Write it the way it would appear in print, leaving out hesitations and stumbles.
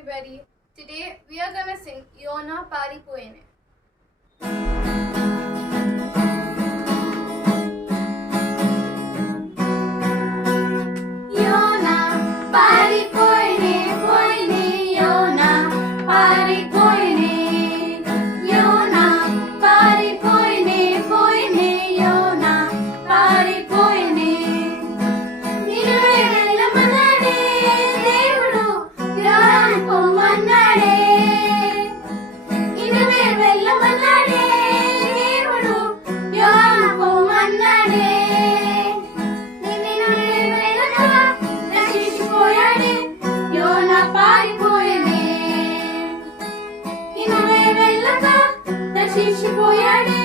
everybody. Today we are gonna sing Yona Paripoyene. Yona Paripoyene, Poyene, Yona Paripoyene. Yona Paripoyene, Poyene, Yona Paripoyene. Niruvelammanade Devudu Yona Pommannade. Niruvelammanade Devudu Yona Pommannade. Yona Paripoyene. Inuve vellaka rashishi poyade.